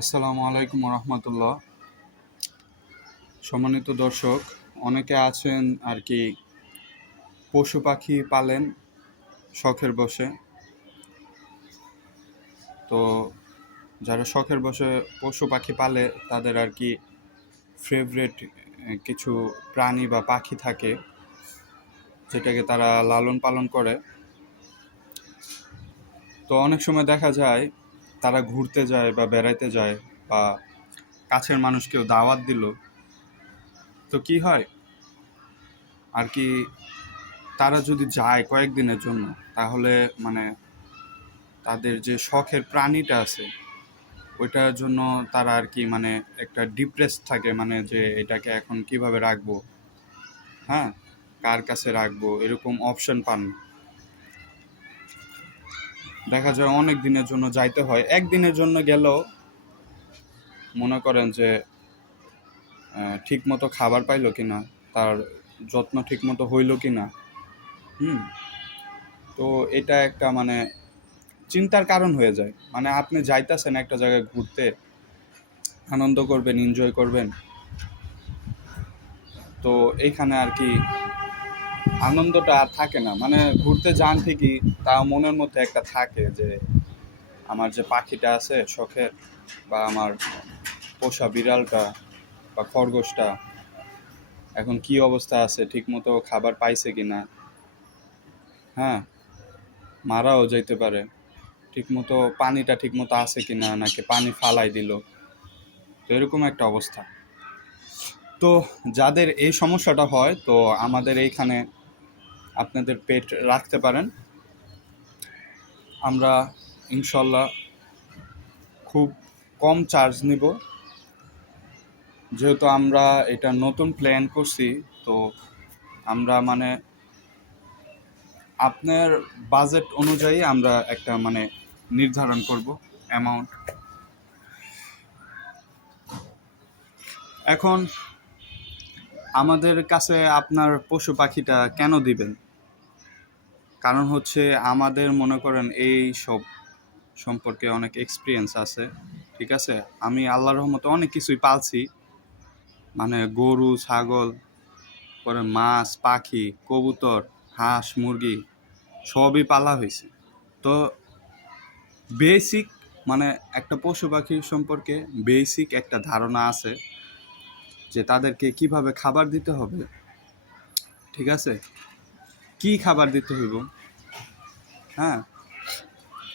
আসসালামু আলাইকুম রহমতুল্লাহ। সম্মানিত দর্শক, অনেকে আছেন আর কি পশু পাখি পালেন শখের বশে। তো যারা শখের বশে পশু পাখি পালে তাদের আর কি ফেভারেট কিছু প্রাণী বা পাখি থাকে, যেটাকে তারা লালন পালন করে। তো অনেক সময় দেখা যায় তারা ঘুরতে যায় বা বেড়াইতে যায় বা কাছের মানুষকেও দাওয়াত দিল, তো কি হয় আর কি, তারা যদি যায় কয়েকদিনের জন্য, তাহলে মানে তাদের যে শখের প্রাণীটা আছে ওইটার জন্য তারা আর কি মানে একটা ডিপ্রেস থাকে, মানে যে এটাকে এখন কিভাবে রাখবো, হ্যাঁ, কার কাছে রাখবো, এরকম অপশন পান না। দেখা যায় অনেক দিনের জন্য যাইতে হয়, একদিনের জন্য গেলেও মনে করেন যে ঠিক মতো খাবার পাইলো কিনা, তার যত্ন ঠিক মতো হইলো কিনা। হুম। তো এটা একটা মানে চিন্তার কারণ হয়ে যায়। মানে আপনি যাইতেছেন একটা জায়গায় ঘুরতে, আনন্দ করবেন, এনজয় করবেন, তো এইখানে আর কি আনন্দটা আর থাকে না। মানে ঘুরতে যান ঠিকই, তা মনের মধ্যে একটা থাকে যে আমার যে পাখিটা আছে শখের, বা আমার পোষা বিড়ালটা বা খরগোশটা এখন কি অবস্থা আছে, ঠিক মতো খাবার পাইছে কিনা, হ্যাঁ, মারাও যাইতে পারে, ঠিক মতো পানিটা ঠিক মতো আছে কিনা, নাকি পানি ফালাই দিল, তো এরকম একটা অবস্থা। তো যাদের এই সমস্যাটা হয়, তো আমাদের এইখানে আপনাদের পেট রাখতে পারেন। আমরা ইনশাল্লাহ খুব কম চার্জ নিব, যেহেতু আমরা এটা নতুন প্ল্যান করছি। তো আমরা মানে আপনার বাজেট অনুযায়ী আমরা একটা মানে নির্ধারণ করব অ্যামাউন্ট। এখন আমাদের কাছে আপনার পশু পাখিটা কেন দিবেন? কারণ হচ্ছে আমাদের মনে করেন এই সব সম্পর্কে অনেক এক্সপিরিয়েন্স আছে, ঠিক আছে। আমি আল্লাহর রহমতে অনেক কিছুই পালছি, মানে গরু, ছাগল, পরে মাছ, পাখি, কবুতর, হাঁস, মুরগি সবই পালা হয়েছে। তো বেসিক মানে একটা পশু পাখির সম্পর্কে বেসিক একটা ধারণা আছে যে তাদেরকে কিভাবে খাবার দিতে হবে, ঠিক আছে, কি খাবার দিতে হইব, হ্যাঁ,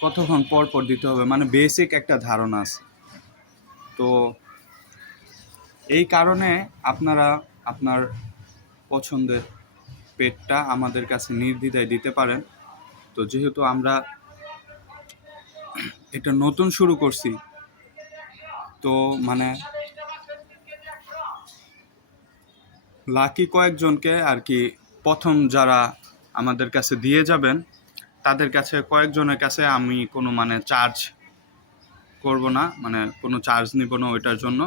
কতক্ষণ পর পর দিতে হবে, মানে বেসিক একটা ধারণা আছে। তো এই কারণে আপনারা আপনার পছন্দের পেটটা আমাদের কাছে নির্দ্বিধায় দিতে পারেন। তো যেহেতু আমরা এটা নতুন শুরু করছি, তো মানে লাকি কয়েকজনকে আর কি প্রথম যারা আমাদের কাছে দিয়ে যাবেন, তাদের কাছে কয়েকজনের কাছে আমি কোনো মানে চার্জ করব না, মানে কোনো চার্জ নিব না ওইটার জন্য।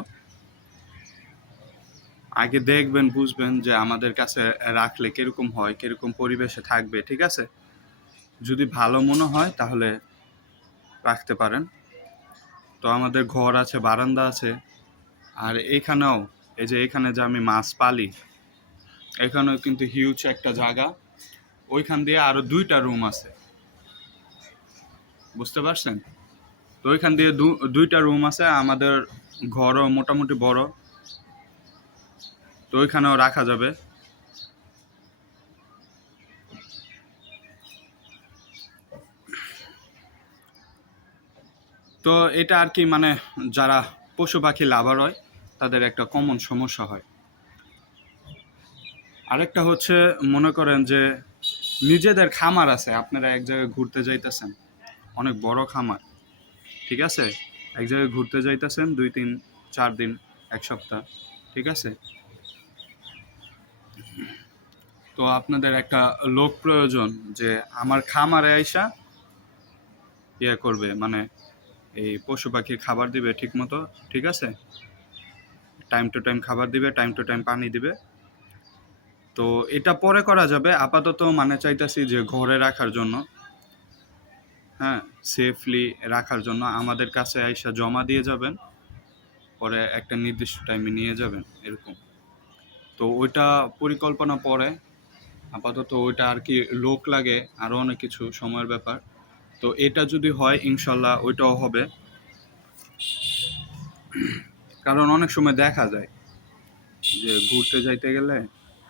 আগে দেখবেন, বুঝবেন যে আমাদের কাছে রাখলে কীরকম হয়, কীরকম পরিবেশে থাকবে, ঠিক আছে। যদি ভালো মনে হয় তাহলে রাখতে পারেন। তো আমাদের ঘর আছে, বারান্দা আছে, আর এইখানেও এই যে এখানে যে আমি মাছ পালি, এখানেও কিন্তু হিউজ একটা জায়গা, ওইখান দিয়ে আরো 2টা রুম আছে, বুঝতে পারছেন। তো ওইখান দিয়ে 2টা রুম আছে, আমাদের ঘরও মোটামুটি বড়, তো ওইখানেও রাখা যাবে। তো এটা আর কি মানে যারা পশু পাখি লাভার হয় তাদের একটা কমন সমস্যা হয়। আরেকটা হচ্ছে, মনে করেন যে নিজেদের খামার আছে, আপনারা এক জায়গায় ঘুরতে যাইতেছেন, অনেক বড় খামার, ঠিক আছে, এক জায়গায় ঘুরতে যাইতেছেন 2-3-4 দিন, 1 সপ্তাহ, ঠিক আছে। তো আপনাদের একটা লোক প্রয়োজন যে আমার খামারে আইসা ইয়ে করবে, মানে এই পশু পাখির খাবার দিবে ঠিক মতো, ঠিক আছে, টাইম টু টাইম খাবার দিবে, টাইম টু টাইম পানি দিবে। তো এটা পরে করা যাবে, আপাতত মানে চাইতেছি যে ঘরে রাখার জন্য, হ্যাঁ, সেফলি রাখার জন্য আমাদের কাছে আইসা জমা দিয়ে যাবেন। পরে একটা নির্দিষ্ট টাইমে নিয়ে যাবেন এরকম। তো ওইটা পরিকল্পনা পরে, আপাতত ওইটা আর কি লোক লাগে, আরও অনেক কিছু সময়ের ব্যাপার। তো এটা যদি হয় ইনশাল্লাহ ওইটাও হবে, কারণ অনেক সময় দেখা যায় যে ঘুরতে যাইতে গেলে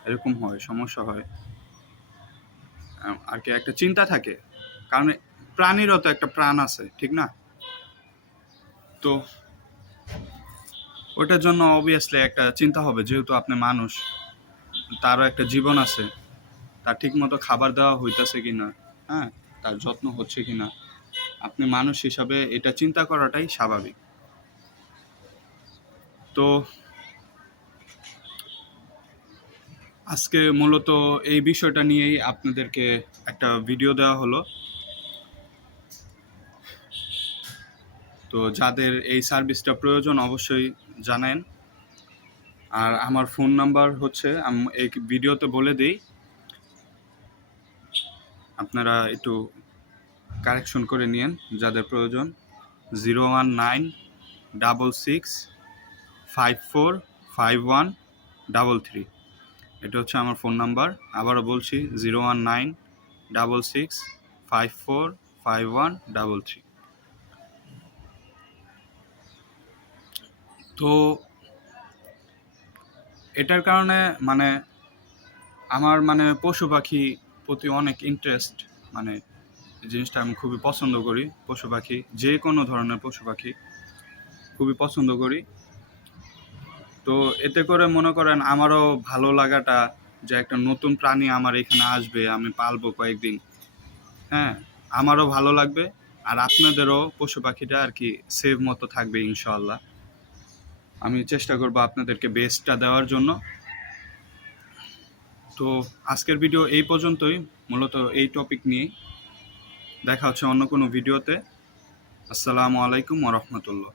এরকম হয়, সমস্যা হয় আর কি, একটা চিন্তা থাকে, কারণ প্রাণীরও তো একটা প্রাণ আছে, ঠিক না? তো ওটার জন্য অবভিয়াসলি একটা চিন্তা হবে, যেহেতু আপনি মানুষ, তারও একটা জীবন আছে, তার ঠিক মতো খাবার দেওয়া হইতেছে কিনা, হ্যাঁ, তার যত্ন হচ্ছে কিনা, আপনি মানুষ হিসাবে এটা চিন্তা করাটাই স্বাভাবিক। তো আজকে মূলত এই বিষয়টা নিয়েই আপনাদেরকে একটা ভিডিও দেওয়া হলো। তো যাদের এই সার্ভিসটা প্রয়োজন অবশ্যই জানেন। আর আমার ফোন নাম্বার হচ্ছে, এই ভিডিওতে বলে দিই, আপনারা একটু কারেকশন করে নিন যাদের প্রয়োজন। 01966545133। এটা হচ্ছে আমার ফোন নাম্বার। আবারও বলছি, 01966545133। তো এটার কারণে মানে আমার মানে পশু পাখি প্রতি অনেক ইন্টারেস্ট, মানে জিনিসটা আমি খুবই পছন্দ করি। পশু পাখি, যে কোনো ধরনের পশু পাখি খুবই পছন্দ করি। তো এতে করে মনে করেন আমারও ভালো লাগাটা, যে একটা নতুন প্রাণী আমার এখানে আসবে, আমি পালবো কয়েকদিন, হ্যাঁ, আমারও ভালো লাগবে। আর আপনাদেরও পশু পাখিটা আর কি সেভ মতো থাকবে ইনশাআল্লাহ। আমি চেষ্টা করবো আপনাদেরকে বেস্টটা দেওয়ার জন্য। তো আজকের ভিডিও এই পর্যন্তই, মূলত এই টপিক নিয়ে। দেখা হচ্ছে অন্য কোনো ভিডিওতে। আসসালামু আলাইকুম ওয়া রাহমাতুল্লাহ।